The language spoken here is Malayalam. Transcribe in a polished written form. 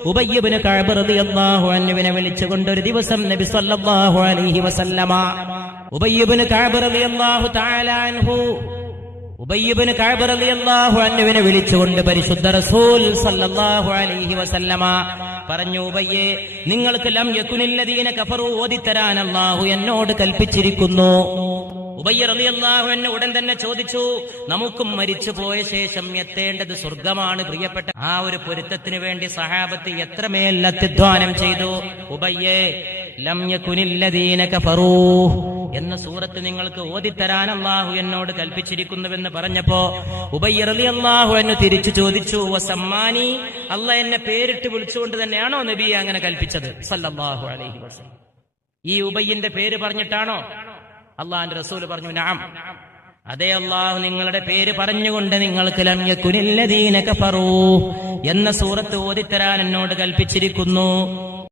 ഉബയ്യ് ഇബ്നു കഅബ് റളിയല്ലാഹു അൻഹുവിനെ വിളിച്ചുകൊണ്ട് ഒരു ദിവസം നബി സല്ലല്ലാഹു അലൈഹി വസല്ലമ ഉബയ്യ് ഇബ്നു കഅബ് റളിയല്ലാഹു തആല അൻഹു ഉബയ്യ് ഇബ്നു കഅബ് റളിയല്ലാഹു അൻഹുവിനെ വിളിച്ചുകൊണ്ട് പരിശുദ്ധ റസൂൽ സല്ലല്ലാഹു അലൈഹി വസല്ലമ പറഞ്ഞു, ഉബയ്യേ, നിങ്ങൾക്ക് ലം യകുനില്ലദീന കഫറു ഓതിത്തരാൻ അല്ലാഹു എന്നോട് കൽപ്പിച്ചിരിക്കുന്നു. ഉബയ്യ് റളിയല്ലാഹു അൻഹു ഉടൻ തന്നെ ചോദിച്ചു, നമുക്കും മരിച്ചു പോയ ശേഷം എത്തേണ്ടത് സ്വർഗമാണ് പ്രിയപ്പെട്ട. ആ ഒരു പൊരുത്തത്തിന് വേണ്ടി സഹാബത്ത് എത്രമേൽ അത്യുദ്ധാനം ചെയ്തു. ഉബയ്യേ, ലം യകുനില്ലദീന കഫറൂ എന്ന സൂറത്ത് നിങ്ങൾക്ക് ഓതിത്തരാൻ അല്ലാഹു എന്നോട് കൽപ്പിച്ചിരിക്കുന്നുവെന്ന് പറഞ്ഞപ്പോ ഉബയ്യ് റളിയല്ലാഹു അൻഹു തിരിച്ചു ചോദിച്ചു, വസമ്മാനി, അല്ലാഹ് എന്നെ പേരിട്ട് വിളിച്ചുകൊണ്ട് തന്നെയാണോ നബി അങ്ങനെ കൽപ്പിച്ചത് സല്ലല്ലാഹു അലൈഹി വസല്ലം? ഈ ഉബയ്യിന്റെ പേര് പറഞ്ഞിട്ടാണോ? അള്ളാഹുവിന്റെ റസൂൽ പറഞ്ഞു, നഅം, അതേ, അല്ലാഹു നിങ്ങളുടെ പേര് പറഞ്ഞുകൊണ്ട് നിങ്ങൾക്ക് ലം യകുനില്ലദീന കഫറൂ എന്ന സൂറത്ത് ഓതിത്തരാൻ എന്നോട് കൽപ്പിച്ചിരിക്കുന്നു.